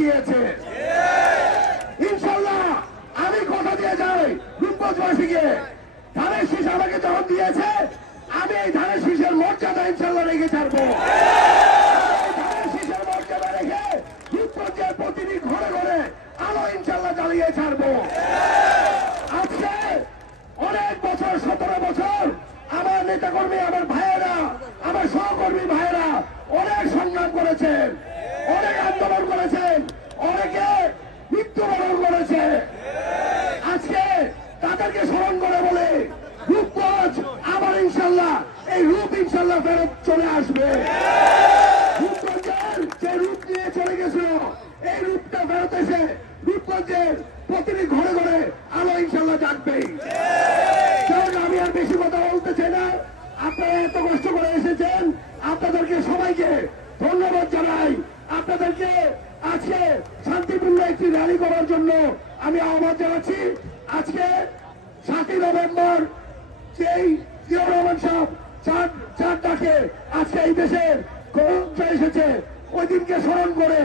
দিয়েছে। ইনশাল্লাহ আমি কথা দিয়ে যাই রূপগঞ্জবাসীকে ধানের শীষ আমাকে যখন দিয়েছে, আমি এই ধানের শীষের মর্যাদা ইনশাল্লাহ রেখে ছাড়বো। আজকে অনেক বছর, সতেরো বছর আমার নেতাকর্মী, আমার ভাইয়েরা, আমার সহকর্মী ভাইয়েরা অনেক সংগ্রাম করেছেন। অনেক আন্দোলন করেছেন অনেকে মৃত্যুবরণ করেছে আজকে তাদেরকে স্মরণ করে বলে রূপগঞ্জ আবার ইনশাল্লাহ এই রূপ ইনশাল্লাহ ফেরত চলে আসবে। যে রূপ নিয়ে চলে গেছিল, এই রূপটা ফেরত এসে রূপগঞ্জের প্রতিটি ঘরে ঘরে আলো ইনশাল্লাহ জাগবেই। কারণ আমি আর বেশি কথা বলতে চাই না। আপনারা এত কষ্ট করে এসেছেন, আপনাদেরকে সবাইকে ধন্যবাদ জানাই। আপনাদেরকে আজকে শান্তিপূর্ণ একটি র্যালি করার জন্য আমি আহ্বান জানাচ্ছি। আজকে সাতই নভেম্বর, যেই জিয়া রহমান সাহেব চার আজকে এই দেশের গণতন্ত্র এসেছে। ওই দিনকে স্মরণ করে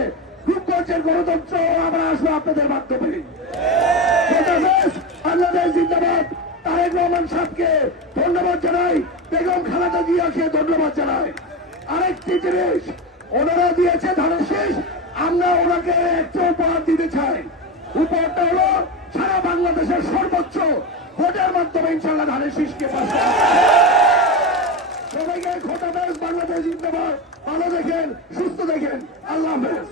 রূপগঞ্জের গণতন্ত্র আমরা আসব আপনাদের মাধ্যমে। বাংলাদেশ জিন্দাবাদ। তারেক রহমান ধন্যবাদ জানাই, বেগম জিয়াকে ধন্যবাদ জানাই। আরেকটি জিনিস, ওনারা দিয়েছে ধানের শেষ, আমরা ওনাকে একটা উপহার দিতে চাই। উপহারটা হলো সারা বাংলাদেশের সর্বোচ্চ ভোটের মাধ্যমে ইনশাল্লাহ ধানের শীষকে পাশ করা। সবাইকে খোদাবেশ বাংলাদেশ জিন্দাবাদ ভালো দেখেন সুস্থ দেখেন। আল্লাহ হাফেজ।